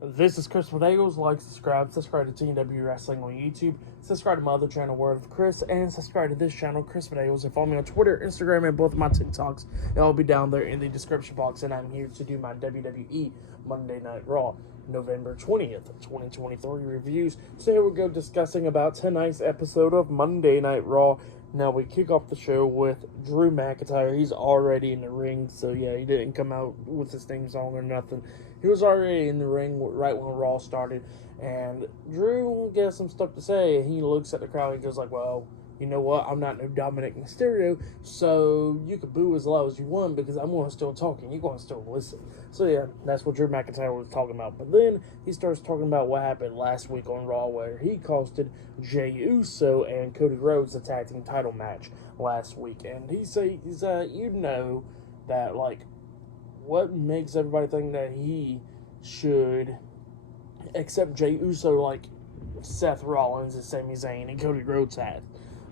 This is Chris with Eagles. Like, subscribe to TNW Wrestling on YouTube. Subscribe to my other channel, Word of Chris, and subscribe to this channel, Chris with Eagles. And follow me on Twitter, Instagram, and both of my TikToks. It'll be down there in the description box. And I'm here to do my WWE Monday Night Raw, November 20th, 2023 reviews. So here we go, discussing about tonight's episode of Monday Night Raw. Now we kick off the show with Drew McIntyre. He's already in the ring, so yeah, he didn't come out with his theme song or nothing. He was already in the ring right when Raw started, and Drew gets some stuff to say. He looks at the crowd and goes like, well, you know what, I'm not no Dominic Mysterio, so you can boo as loud as you want because I'm going to still talk and you're going to still listen. So yeah, that's what Drew McIntyre was talking about. But then he starts talking about what happened last week on Raw, where he costed Jey Uso and Cody Rhodes the tag team title match last week. And he says, you know, that like, what makes everybody think that he should accept Jey Uso like Seth Rollins and Sami Zayn and Cody Rhodes had?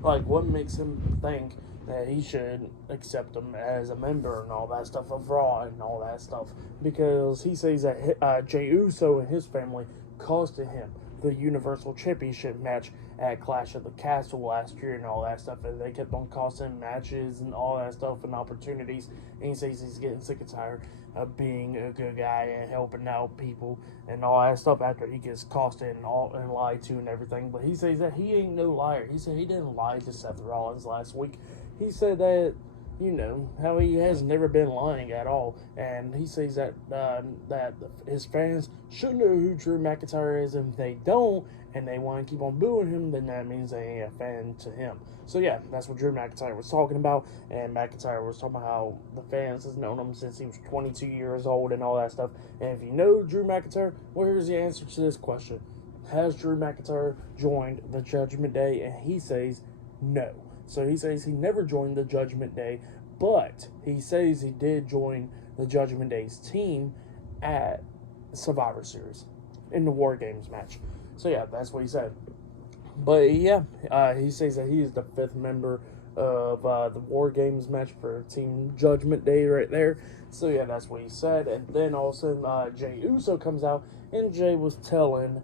Like, what makes him think that he should accept him as a member and all that stuff of Raw and all that stuff? Because he says that Jey Uso and his family costed him the Universal Championship match at Clash of the Castle last year and all that stuff, and they kept on costing matches and all that stuff and opportunities, and he says he's getting sick and tired of being a good guy and helping out people and all that stuff after he gets costed and lied to and everything. But he says that he ain't no liar. He said he didn't lie to Seth Rollins last week. He said that, you know, how he has never been lying at all. And he says that that his fans should know who Drew McIntyre is. And if they don't, and they want to keep on booing him, then that means they ain't a fan to him. So yeah, that's what Drew McIntyre was talking about. And McIntyre was talking about how the fans has known him since he was 22 years old and all that stuff. And if you know Drew McIntyre, well, here's the answer to this question. Has Drew McIntyre joined the Judgment Day? And he says no. So he says he never joined the Judgment Day, but he says he did join the Judgment Day's team at Survivor Series in the War Games match. So yeah, that's what he said. But yeah, he says that he is the fifth member of the War Games match for Team Judgment Day right there. So yeah, that's what he said. And then all of a sudden, Jey Uso comes out, and Jey was telling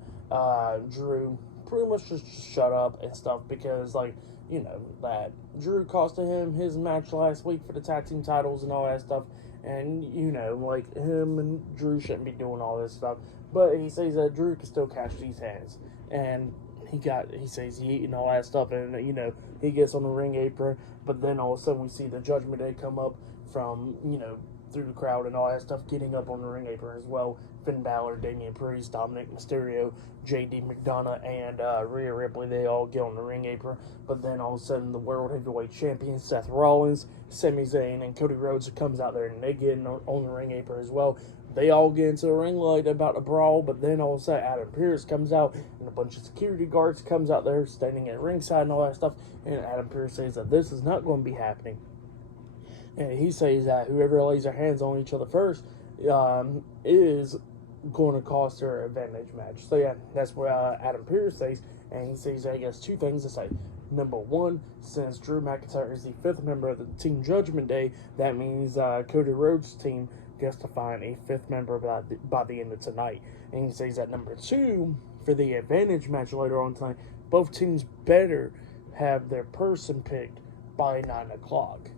Drew pretty much just shut up and stuff because, like, you know, that Drew costed him his match last week for the tag team titles and all that stuff. And, you know, like, him and Drew shouldn't be doing all this stuff. But he says that Drew can still catch these hands. And he says he eating all that stuff. And, you know, he gets on the ring apron. But then all of a sudden we see the Judgment Day come up from, you know, through the crowd and all that stuff, getting up on the ring apron as well. Finn Balor, Damian Priest, Dominic Mysterio, JD McDonough, and Rhea Ripley, they all get on the ring apron. But then all of a sudden, the World Heavyweight Champion, Seth Rollins, Sami Zayn, and Cody Rhodes comes out there, and they get on the ring apron as well. They all get into the ring like about a brawl, but then all of a sudden, Adam Pearce comes out, and a bunch of security guards comes out there, standing at ringside and all that stuff. And Adam Pearce says that this is not going to be happening. And he says that whoever lays their hands on each other first is going to cost their advantage match. So yeah, that's what Adam Pearce says, and he says that he has two things to say. Number one, since Drew McIntyre is the fifth member of the Team Judgment Day, that means Cody Rhodes' team gets to find a fifth member by the end of tonight. And he says that number two, for the advantage match later on tonight, both teams better have their person picked by 9 o'clock.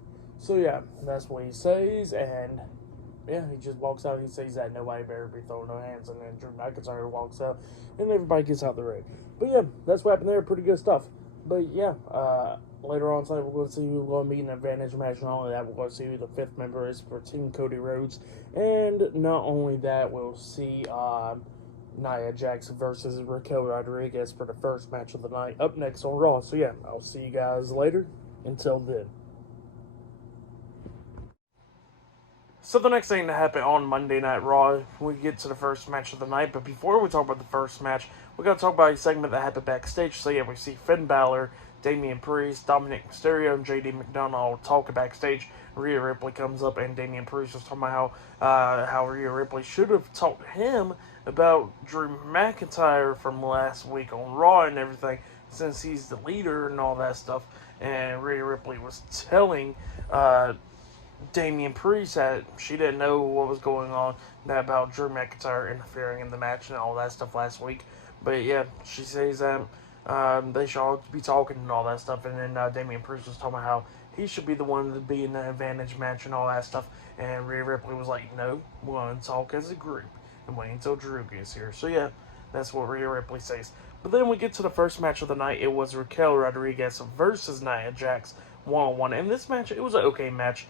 So yeah, that's what he says, and yeah, he just walks out. He says that nobody better be throwing no hands, and then Drew McIntyre walks out, and everybody gets out the ring. But yeah, that's what happened there. Pretty good stuff. But yeah, later on tonight, we're going to see who's going to be in an advantage match. Not only that, we're going to see who the fifth member is for Team Cody Rhodes, and not only that, we'll see Nia Jax versus Raquel Rodriguez for the first match of the night up next on Raw. So yeah, I'll see you guys later. Until then. So the next thing to happen on Monday Night Raw, we get to the first match of the night. But before we talk about the first match, we got to talk about a segment that happened backstage. So yeah, we see Finn Balor, Damian Priest, Dominic Mysterio, and JD McDonough talking backstage. Rhea Ripley comes up, and Damian Priest was talking about how Rhea Ripley should have talked him about Drew McIntyre from last week on Raw and everything, since he's the leader and all that stuff. And Rhea Ripley was telling Damian Priest said she didn't know what was going on about Drew McIntyre interfering in the match and all that stuff last week. But yeah, she says that they should all be talking and all that stuff. And then Damian Priest was talking about how he should be the one to be in the advantage match and all that stuff. And Rhea Ripley was like, no, we're going to talk as a group and wait until Drew gets here. So yeah, that's what Rhea Ripley says. But then we get to the first match of the night. It was Raquel Rodriguez versus Nia Jax one-on-one. And this match, it was an okay match.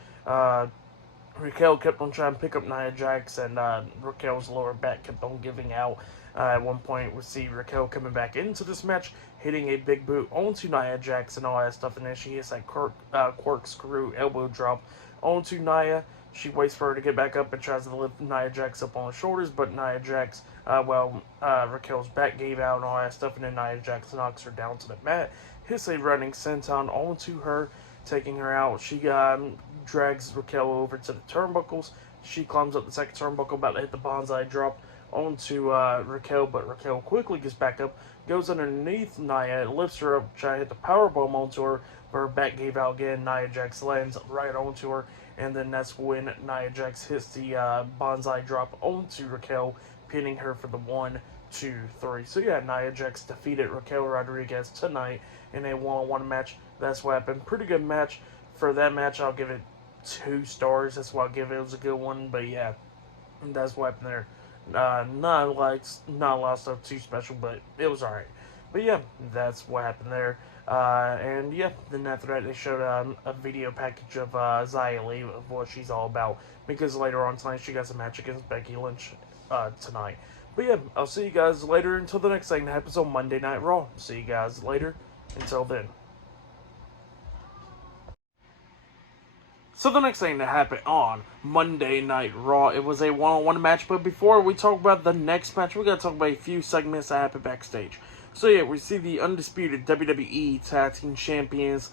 Raquel kept on trying to pick up Nia Jax, and Raquel's lower back kept on giving out. At one point, we see Raquel coming back into this match, hitting a big boot onto Nia Jax and all that stuff, and then she hits that corkscrew elbow drop onto Nia. She waits for her to get back up and tries to lift Nia Jax up on her shoulders, but Nia Jax, Raquel's back gave out and all that stuff, and then Nia Jax knocks her down to the mat, hits a running senton onto her, taking her out. She drags Raquel over to the turnbuckles. She climbs up the second turnbuckle, about to hit the bonsai drop onto Raquel, but Raquel quickly gets back up, goes underneath Nia, lifts her up, try to hit the powerbomb onto her, but her back gave out again. Nia Jax lands right onto her, and then that's when Nia Jax hits the bonsai drop onto Raquel, pinning her for the 1, 2, 3. So yeah, Nia Jax defeated Raquel Rodriguez tonight in a one-on-one match. That's what happened. Pretty good match. For that match, I'll give it 2 stars. That's what I'll give it. It was a good one, but yeah, that's what happened there. Not a lot of stuff too special, but it was alright. But yeah, that's what happened there. And yeah, then after that, they showed a video package of Xia Li, of what she's all about, because later on tonight, she got a match against Becky Lynch tonight. But yeah, I'll see you guys later until the next thing that happens on Monday Night Raw. See you guys later. Until then. So the next thing that happened on Monday Night Raw, it was a one-on-one match. But before we talk about the next match, we got to talk about a few segments that happened backstage. So yeah, we see the undisputed WWE Tag Team Champions,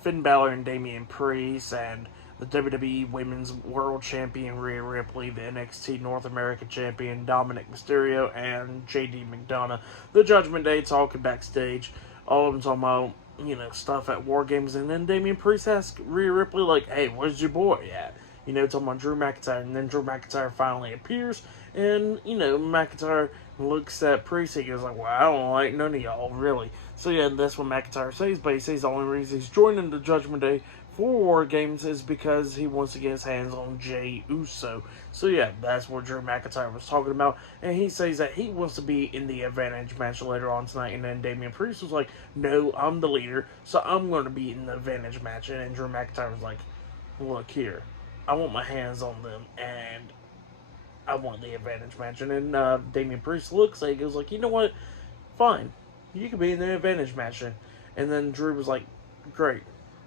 Finn Balor and Damian Priest, and the WWE Women's World Champion Rhea Ripley, the NXT North American Champion Dominic Mysterio, and JD McDonough. The Judgment Day talking backstage. All of them talking about, stuff at War Games, and then Damian Priest asks Rhea Ripley, like, hey, where's your boy at? Talking about Drew McIntyre, and then Drew McIntyre finally appears, and, McIntyre looks at Priest, he goes like, well, I don't like none of y'all, really. So yeah, that's what McIntyre says, but he says the only reason he's joining the Judgment Day for War Games is because he wants to get his hands on Jey Uso. So yeah, that's what Drew McIntyre was talking about, and he says that he wants to be in the advantage match later on tonight, and then Damian Priest was like, no, I'm the leader, so I'm going to be in the advantage match, and then Drew McIntyre was like, look here, I want my hands on them, and I want the advantage match. And then Damian Priest looks at it, goes like, you know what, fine, you can be in the advantage match. And then Drew was like, great,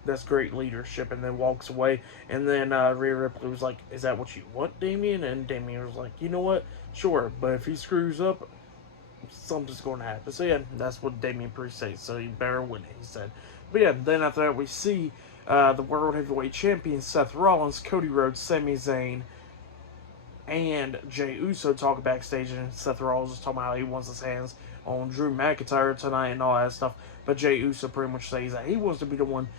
that's great leadership, and then walks away. And then Rhea Ripley was like, is that what you want, Damian? And Damian was like, you know what, sure, but if he screws up, something's going to happen. So yeah, that's what Damian Priest says, so you better win it, he said. But yeah, then after that we see the World Heavyweight Champion Seth Rollins, Cody Rhodes, Sami Zayn, and Jey Uso talk backstage, and Seth Rollins is talking about how he wants his hands on Drew McIntyre tonight and all that stuff. But Jey Uso pretty much says that he wants to be the one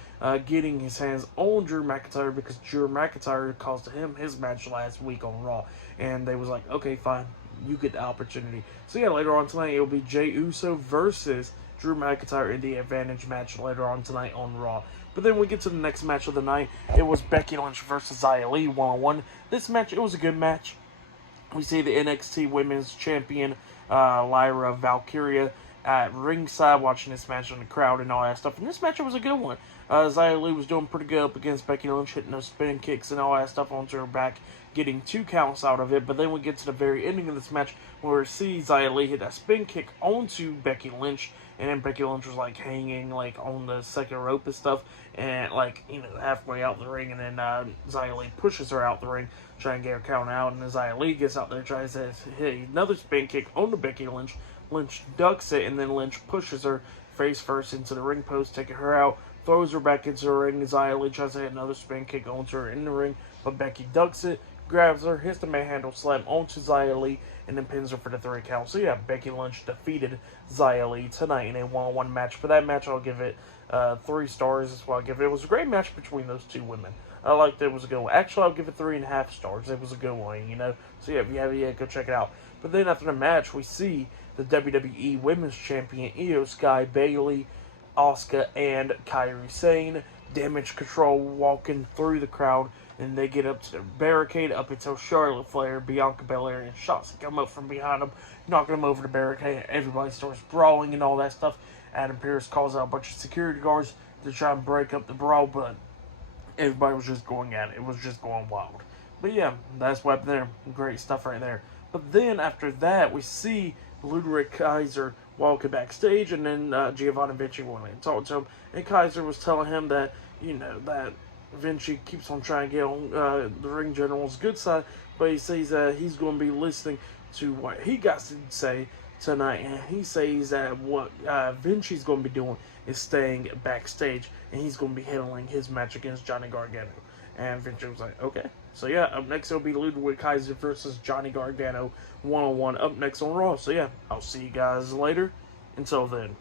getting his hands on Drew McIntyre because Drew McIntyre cost him his match last week on Raw. And they was like, okay, fine, you get the opportunity. So yeah, later on tonight, it'll be Jey Uso versus Drew McIntyre in the advantage match later on tonight on Raw. But then we get to the next match of the night. It was Becky Lynch versus Xia Li one-on-one. This match, it was a good match. We see the NXT Women's Champion, Lyra Valkyria, at ringside watching this match in the crowd and all that stuff. And this match, it was a good one. Xia Li was doing pretty good up against Becky Lynch, hitting those spin kicks and all that stuff onto her back, getting 2 counts out of it. But then we get to the very ending of this match where we see Xia Li hit that spin kick onto Becky Lynch, and then Becky Lynch was like hanging like on the second rope and stuff, and halfway out the ring, and then Xia Li pushes her out the ring, trying to get her count out, and then Xia Li gets out there, tries to hit another spin kick onto Becky Lynch. Lynch ducks it, and then Lynch pushes her face first into the ring post, taking her out, throws her back into the ring. Xia Li tries to hit another spin kick onto her in the ring, but Becky ducks it, grabs her, hits the manhandle slam onto Xia Li, and then pins her for the 3 count. So yeah, Becky Lynch defeated Xia Li tonight in a one-on-one match. For that match, I'll give it 3 stars. That's what I'll give it. It was a great match between those 2 women. I liked it. It was a good one. Actually, I'll give it 3.5 stars. It was a good one, So yeah, if you have it yet, go check it out. But then after the match, we see the WWE Women's Champion Io Sky, Bayley, Asuka, and Kairi Sane damage control walking through the crowd, and they get up to the barricade up until Charlotte Flair, Bianca Belair, and Shotzi come up from behind them, knocking them over the barricade. Everybody starts brawling and all that stuff. Adam Pearce calls out a bunch of security guards to try and break up the brawl, but everybody was just going at it. It was just going wild. But yeah, that's what happened there. Great stuff right there. But then after that, we see Ludwig Kaiser walking backstage, and then Giovanni Vinci went and talked to him. And Kaiser was telling him that, that Vinci keeps on trying to get on the ring general's good side, but he says that he's going to be listening to what he got to say tonight, and he says that what Vinci's going to be doing is staying backstage, and he's going to be handling his match against Johnny Gargano. And Vinci was like, okay. So yeah, up next it'll be Ludwig Kaiser versus Johnny Gargano 1-on-1 up next on Raw. So yeah, I'll see you guys later. Until then.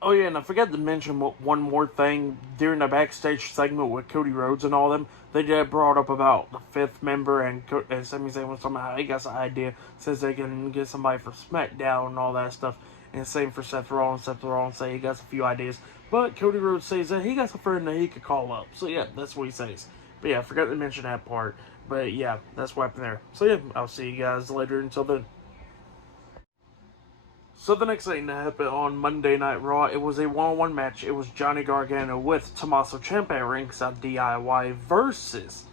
Oh yeah, and I forgot to mention one more thing. During the backstage segment with Cody Rhodes and all them, they did brought up about the fifth member, and Sami Zayn was talking about how he got an idea, says they can get somebody for SmackDown and all that stuff. And same for Seth Rollins. Seth Rollins say he got a few ideas, but Cody Rhodes says that he got a friend that he could call up. So yeah, that's what he says. But yeah, I forgot to mention that part. But yeah, that's what happened there. So yeah, I'll see you guys later. Until then. So the next thing that happened on Monday Night Raw, it was a one-on-one match. It was Johnny Gargano with Tommaso Ciampa ringside DIY versus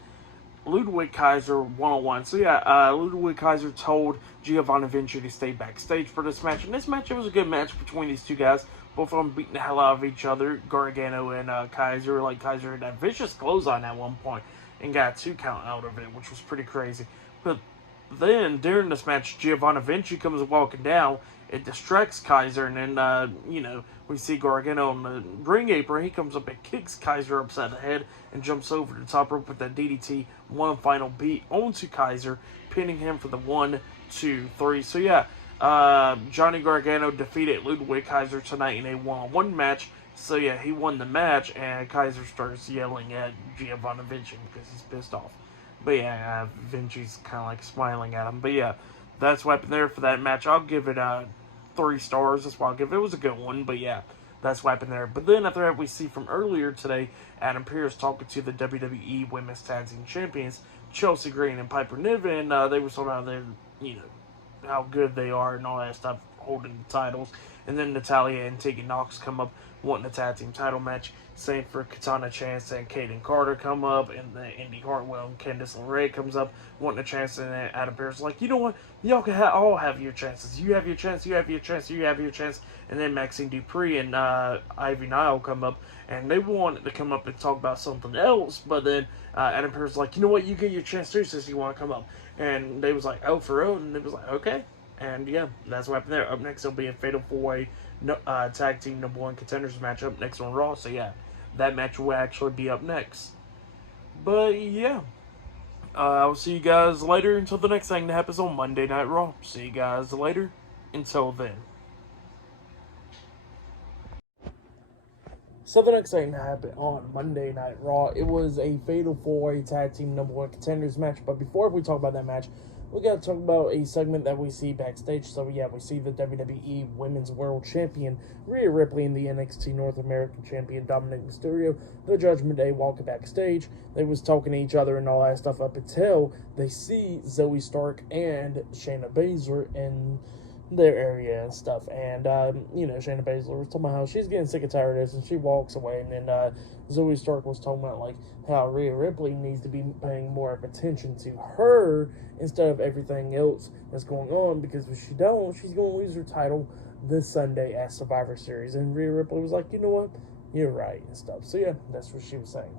Ludwig Kaiser one-on-one. So yeah, Ludwig Kaiser told Giovanni Vinci to stay backstage for this match. And this match, it was a good match between these two guys. Both of them beating the hell out of each other. Gargano and Kaiser. Like, Kaiser had that vicious clothesline at one point and got a 2 count out of it, which was pretty crazy. But then, during this match, Giovanni Vinci comes walking down. It distracts Kaiser, and then, we see Gargano on the ring apron. He comes up and kicks Kaiser upside the head and jumps over the top rope with that DDT. One final beat onto Kaiser, pinning him for the 1, 2, 3. So, yeah, Johnny Gargano defeated Ludwig Kaiser tonight in a one-on-one match. So, yeah, he won the match, and Kaiser starts yelling at Giovanni Vinci because he's pissed off. But, yeah, Vinci's kind of like smiling at him. But, yeah, that's what happened there for that match. I'll give it 3 stars. That's why I'll give it. It was a good one, but yeah, that's what happened there. But then after that, we see from earlier today, Adam Pearce talking to the WWE Women's Tag Team Champions, Chelsea Green and Piper Niven. They were talking about their, how good they are and all that stuff, holding the titles. And then Natalya and Tegan Nox come up wanting a tag team title match. Same for Katana Chance and Kaden Carter come up, and the Indy Hartwell and Candice LeRae comes up wanting a chance, and then Adam Pearce is like, you know what, y'all can all have your chances. You have your chance, you have your chance, you have your chance. And then Maxine Dupree and Ivy Nile come up, and they wanted to come up and talk about something else, but then Adam Pearce is like, you know what, you get your chance too, since you want to come up. And they was like, oh, for real? And they was like, okay. And yeah, that's what happened there. Up next, there'll be a Fatal 4-Way Tag Team number 1 contenders match up next on Raw. So yeah, that match will actually be up next. But yeah, I'll see you guys later until the next thing that happens on Monday Night Raw. See you guys later. Until then. So the next thing that happened on Monday Night Raw, it was a Fatal 4-Way Tag Team number 1 contenders match. But before we talk about that match, we got to talk about a segment that we see backstage. So, yeah, we see the WWE Women's World Champion, Rhea Ripley, and the NXT North American Champion, Dominic Mysterio, the Judgment Day, walking backstage. They was talking to each other and all that stuff up until they see Zoe Stark and Shayna Baszler in their area and stuff. And, Shayna Baszler was talking about how she's getting sick and tired of this, and she walks away. And then Zoe Stark was talking about, like, how Rhea Ripley needs to be paying more of attention to her instead of everything else that's going on, because if she don't, she's going to lose her title this Sunday at Survivor Series. And Rhea Ripley was like, you know what, you're right and stuff. So yeah, that's what she was saying.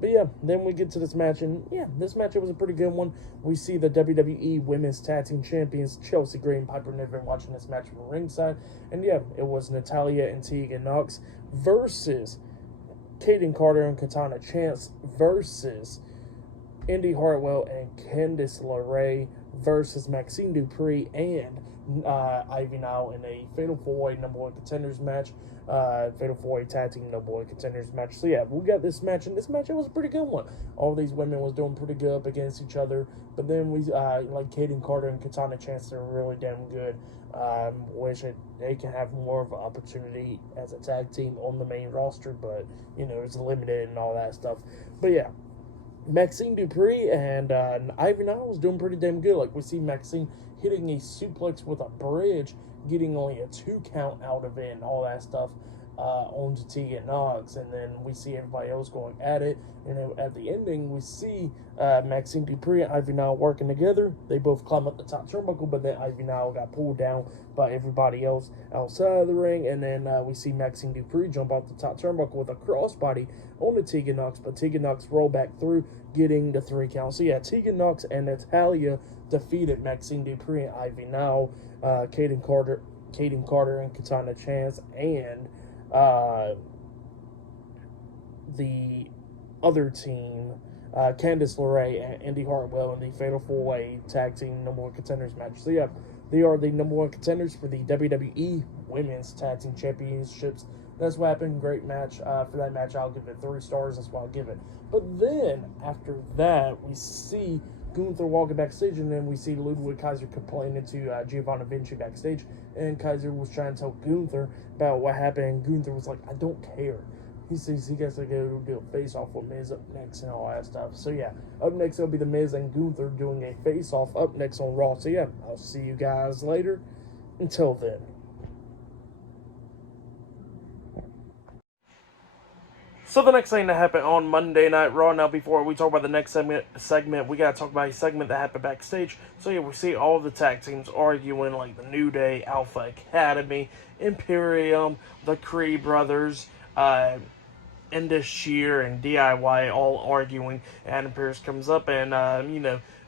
But yeah, then we get to this match, and yeah, this match, it was a pretty good one. We see the WWE Women's Tag Team Champions, Chelsea Green, Piper Niven, watching this match from ringside. And yeah, it was Natalya and Tegan Nox versus Kaden Carter and Katana Chance versus Indy Hartwell and Candice LeRae versus Maxine Dupree and Ivy Nile in a Fatal 4-Way number one contenders match. Fatal 4-Way tag team number one contenders match. So yeah, we got this match, and this match, it was a pretty good one. All these women was doing pretty good up against each other, but then we like Kaden Carter and Katana Chance, they're really damn good. Wish they can have more of an opportunity as a tag team on the main roster, but you know, it's limited and all that stuff. But yeah, Maxine Dupree and Ivy Nile was doing pretty damn good. Like, we see Maxine hitting a suplex with a bridge, getting only a 2 count out of it and all that stuff onto Tegan Nox. And then we see everybody else going at it. And then at the ending, we see Maxine Dupree and Ivy Nile working together. They both climb up the top turnbuckle, but then Ivy Nile got pulled down by everybody else outside of the ring. And then we see Maxine Dupree jump off the top turnbuckle with a crossbody onto Tegan Nox, but Tegan Nox rolled back through, getting the 3 count. So yeah, Tegan Nox and Natalya defeated Maxine Dupree and Ivy Nile, Kaden Carter and Katana Chance, and the other team, Candice LeRae and Indy Hartwell, in the Fatal 4-Way tag team number one contenders match. So yeah, they are the number one contenders for the WWE Women's Tag Team Championships. That's what happened. Great match. For that match, I'll give it 3 stars. That's what I'll give it. But then, after that, we see Gunther walking backstage, and then we see Ludwig Kaiser complaining to Giovanni Vinci backstage, and Kaiser was trying to tell Gunther about what happened, and Gunther was like, I don't care. He says he gets to go do a face-off with Miz up next and all that stuff. So yeah, up next it'll be the Miz and Gunther doing a face-off up next on Raw. So yeah, I'll see you guys later. Until then. So the next thing that happened on Monday Night Raw, now before we talk about the next segment, we got to talk about a segment that happened backstage. So yeah, we see all the tag teams arguing, like the New Day, Alpha Academy, Imperium, the Creed Brothers, Indus Shear, and DIY all arguing. Adam Pearce comes up and,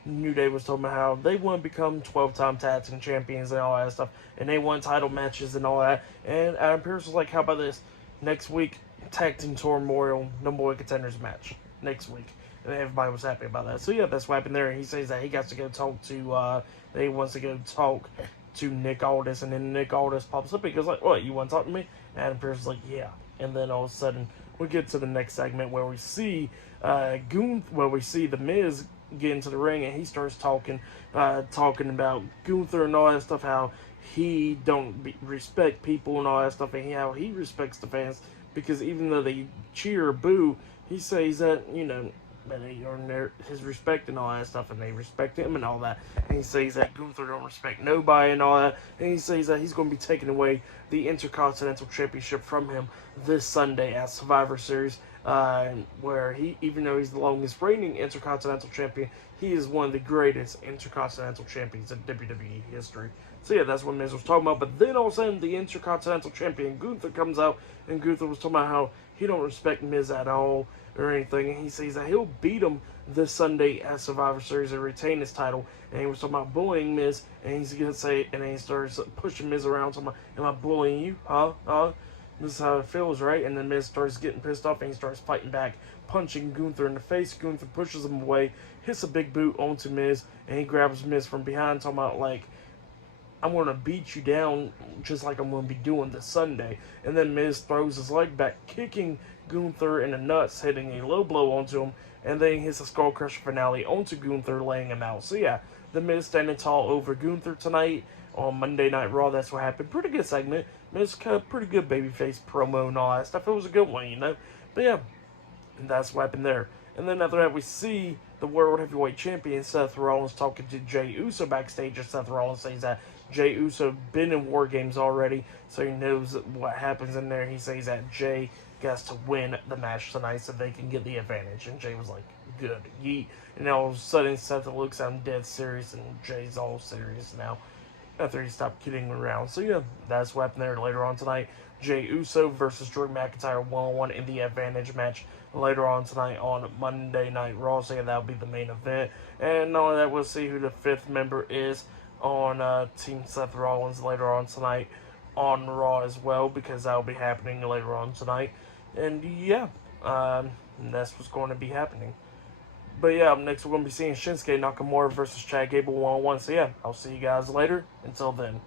New Day was talking about how they want to become 12-time tag team champions and all that stuff, and they want title matches and all that. And Adam Pearce was like, how about this? Next week, Tag Team Tour Memorial number one contenders match next week, and everybody was happy about that. So yeah, that's what happened there. And he says that he got to go talk to that he wants to go talk to Nick Aldis, and then Nick Aldis pops up. He goes like, "What, you want to talk to me?" And Adam Pearce is like, "Yeah." And then all of a sudden we get to the next segment where we see we see the Miz get into the ring, and he starts talking about Gunther and all that stuff, how he don't respect people and all that stuff, and how he respects the fans. Because even though they cheer or boo, he says that, that they earn his respect and all that stuff, and they respect him and all that. And he says that Gunther don't respect nobody and all that. And he says that he's going to be taking away the Intercontinental Championship from him this Sunday at Survivor Series, where he, even though he's the longest reigning Intercontinental Champion, he is one of the greatest Intercontinental Champions in WWE history. So yeah, that's what Miz was talking about. But then all of a sudden, the Intercontinental Champion Gunther comes out, and Gunther was talking about how he don't respect Miz at all or anything. And he says that he'll beat him this Sunday at Survivor Series and retain his title. And he was talking about bullying Miz, and he's gonna say, and then he starts pushing Miz around, talking about, "Am I bullying you? Huh? This is how it feels, right?" And then Miz starts getting pissed off, and he starts fighting back, punching Gunther in the face. Gunther pushes him away, hits a big boot onto Miz, and he grabs Miz from behind, talking about like, "I'm going to beat you down just like I'm going to be doing this Sunday." And then Miz throws his leg back, kicking Gunther in the nuts, hitting a low blow onto him, and then hits a skull crusher finale onto Gunther, laying him out. So yeah, the Miz standing tall over Gunther tonight on Monday Night Raw. That's what happened. Pretty good segment. Miz cut pretty good babyface promo and all that stuff. It was a good one, But yeah, that's what happened there. And then after that, we see the World Heavyweight Champion Seth Rollins talking to Jey Uso backstage, and Seth Rollins says that Jey Uso been in War Games already, so he knows what happens in there. He says that Jey has to win the match tonight so they can get the advantage. And Jey was like, "Good, yeet." And all of a sudden, Seth looks at him dead serious, and Jey's all serious now after he stopped kidding around. So yeah, that's what happened there. Later on tonight, Jey Uso versus Drew McIntyre 1-on-1 in the advantage match later on tonight on Monday Night Raw. So yeah, that'll be the main event. And not only that, we'll see who the 5th member is on Team Seth Rollins later on tonight on Raw as well, because that'll be happening later on tonight. And yeah, that's what's going to be happening. But yeah, up next we're going to be seeing Shinsuke Nakamura versus Chad Gable one-on-one. So yeah, I'll see you guys later. Until then.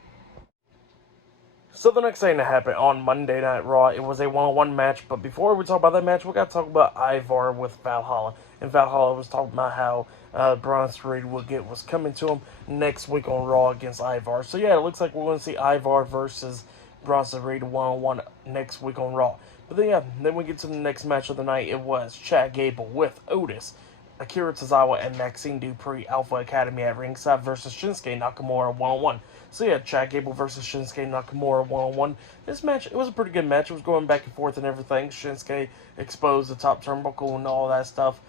So the next thing that happened on Monday Night Raw, it was a one-on-one match. But before we talk about that match, we got to talk about Ivar with Valhalla. And Valhalla was talking about how Braun Reed was coming to him next week on Raw against Ivar. So yeah, it looks like we're going to see Ivar versus Braun Reed one-on-one next week on Raw. But then yeah, then we get to the next match of the night. It was Chad Gable with Otis, Akira Tozawa, and Maxine Dupree Alpha Academy at ringside versus Shinsuke Nakamura one-on-one. So yeah, Chad Gable versus Shinsuke Nakamura one-on-one. This match, it was a pretty good match. It was going back and forth and everything. Shinsuke exposed the top turnbuckle and all that stuff.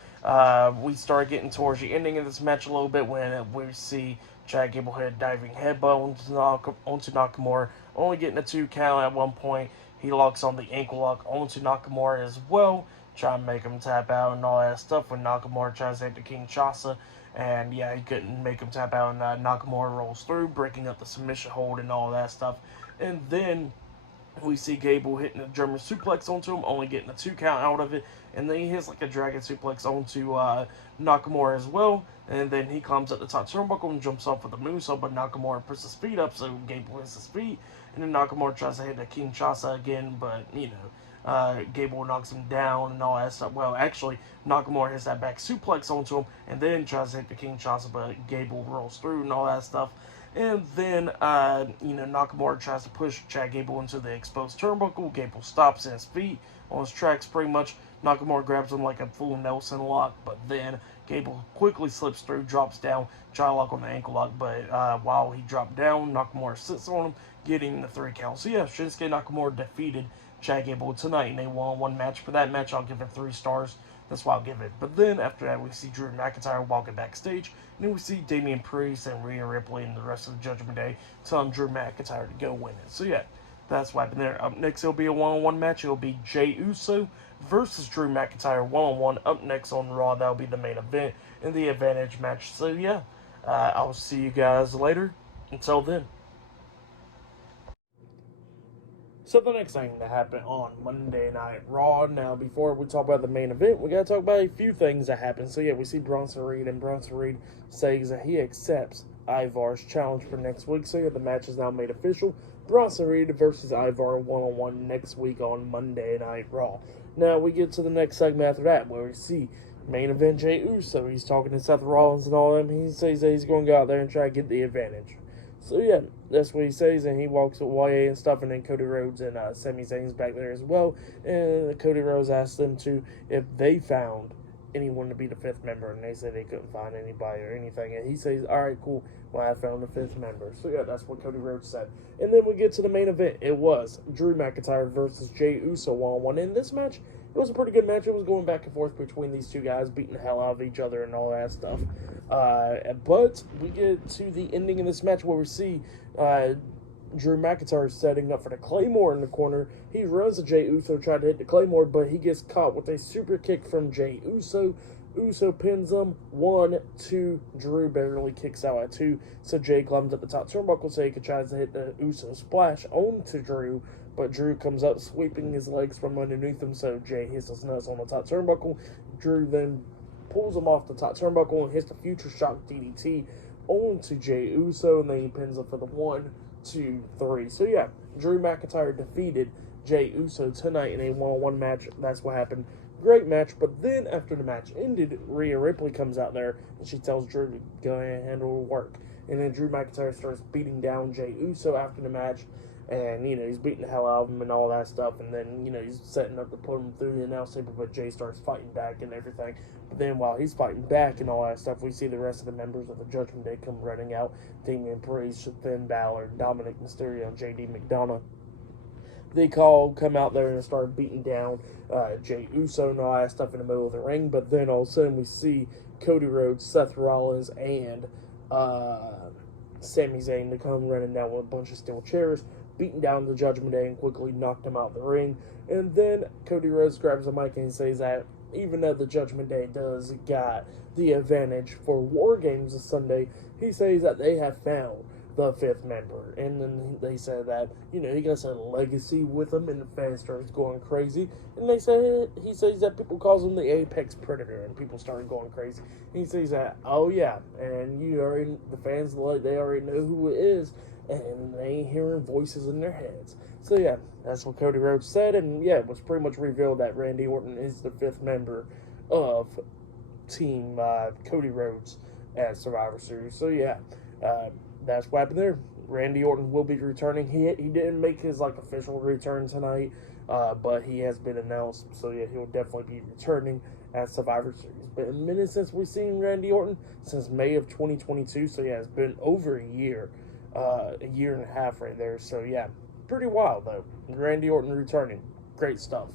We started getting towards the ending of this match a little bit when we see Chad Gable hit a diving headbutt onto Nakamura, only getting a 2 count at one point. He locks on the ankle lock onto Nakamura as well, trying to make him tap out and all that stuff when Nakamura tries to hit the Kinshasa. And yeah, he couldn't make him tap out, and Nakamura rolls through, breaking up the submission hold and all that stuff. And then we see Gable hitting a German suplex onto him, only getting a 2 count out of it. And then he hits like a dragon suplex onto Nakamura as well. And then he climbs up the top turnbuckle and jumps off with a moonsault, but Nakamura puts his feet up, so Gable hits his feet. And then Nakamura tries to hit a Kinshasa again, but, Gable knocks him down and all that stuff. Well, actually, Nakamura hits that back suplex onto him and then tries to hit the Kinshasa, but Gable rolls through and all that stuff. And then, Nakamura tries to push Chad Gable into the exposed turnbuckle. Gable stops in his feet on his tracks pretty much. Nakamura grabs him like a full Nelson lock, but then Gable quickly slips through, drops down, try to lock on the ankle lock, but while he dropped down, Nakamura sits on him, getting the 3 count. So yeah, Shinsuke Nakamura defeated Chad Gable tonight in a one-on-one match. For that match, I'll give it 3 stars. That's why I'll give it. But then after that, we see Drew McIntyre walking backstage. And then we see Damian Priest and Rhea Ripley and the rest of the Judgment Day telling Drew McIntyre to go win it. So yeah, that's what happened there. Up next, it'll be a one-on-one match. It'll be Jey Uso versus Drew McIntyre one-on-one. Up next on Raw, that'll be the main event in the Advantage match. So yeah, I'll see you guys later. Until then. So the next thing that happened on Monday Night Raw. Now, before we talk about the main event, we got to talk about a few things that happened. So yeah, we see Bronson Reed, and Bronson Reed says that he accepts Ivar's challenge for next week. So yeah, the match is now made official. Bronson Reed versus Ivar one-on-one next week on Monday Night Raw. Now, we get to the next segment after that, where we see main event Jey Uso. He's talking to Seth Rollins and all them. He says that he's going to go out there and try to get the advantage. So yeah, that's what he says, and he walks away and stuff, and then Cody Rhodes and Sami Zayn's back there as well, and Cody Rhodes asked them if they found anyone to be the 5th member, and they said they couldn't find anybody or anything, and he says, alright, cool, well, I found the 5th member. So yeah, that's what Cody Rhodes said. And then we get to the main event. It was Drew McIntyre versus Jey Uso one-on-one. In this match, it was a pretty good match. It was going back and forth between these two guys, beating the hell out of each other and all that stuff. But we get to the ending of this match where we see Drew McIntyre setting up for the Claymore in the corner. He runs to Jey Uso, trying to hit the Claymore, but he gets caught with a super kick from Jey Uso. Uso pins him. 1, 2. Drew barely kicks out at 2. So Jey climbs up the top turnbuckle so he can try to hit the Uso splash onto Drew. But Drew comes up sweeping his legs from underneath him, so Jey hits his nuts on the top turnbuckle. Drew then pulls him off the top turnbuckle and hits the Future Shock DDT onto Jey Uso, and then he pins him for the 1, 2, 3. So yeah, Drew McIntyre defeated Jey Uso tonight in a one-on-one match. That's what happened. Great match, but then after the match ended, Rhea Ripley comes out there and she tells Drew to go ahead and handle work. And then Drew McIntyre starts beating down Jey Uso after the match. And, he's beating the hell out of him and all that stuff. And then, he's setting up to put him through the announce table, but Jey starts fighting back and everything. But then while he's fighting back and all that stuff, we see the rest of the members of the Judgment Day come running out. Damian Priest, Finn Balor, Dominic Mysterio, and JD McDonough. They come out there and start beating down Jey Uso and all that stuff in the middle of the ring. But then all of a sudden we see Cody Rhodes, Seth Rollins, and Sami Zayn to come running down with a bunch of steel chairs, beating down the Judgment Day and quickly knocked him out of the ring. And then Cody Rhodes grabs the mic and says that even though the Judgment Day does got the advantage for War Games this Sunday, he says that they have found the fifth member. And then they said that, he got a legacy with him, and the fans started going crazy. And he says that people calls him the Apex Predator, and people started going crazy. And he says that, oh yeah, and the fans, they already know who it is, and they ain't hearing voices in their heads. So yeah, that's what Cody Rhodes said, and yeah, it was pretty much revealed that Randy Orton is the fifth member of Team Cody Rhodes at Survivor Series. So yeah, that's what happened there. Randy Orton will be returning. He didn't make his official return tonight, but he has been announced. So yeah, he'll definitely be returning at Survivor Series. It's been a minute since we've seen Randy Orton, since May of 2022. So yeah, it's been over a year and a half right there. So yeah, pretty wild though. Randy Orton returning, great stuff.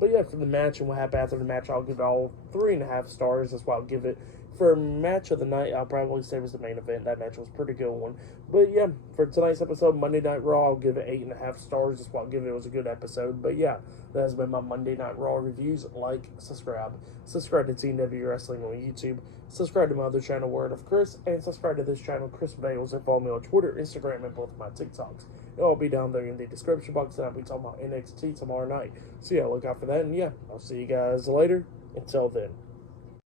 But yeah, for the match and what happened after the match, I'll give it all 3.5 stars. That's why I'll give it. For match of the night, I'll probably say it was the main event. That match was a pretty good one. But yeah, for tonight's episode, Monday Night Raw, I'll give it 8.5 stars. That's why I'll give it. It was a good episode. But yeah, that has been my Monday Night Raw reviews. Like, subscribe to TW Wrestling on YouTube. Subscribe to my other channel, Word of Chris, and subscribe to this channel, Chris Bales, and follow me on Twitter, Instagram, and both of my TikToks. It'll all be down there in the description box, and I'll be talking about NXT tomorrow night. So yeah, look out for that, and yeah, I'll see you guys later. Until then.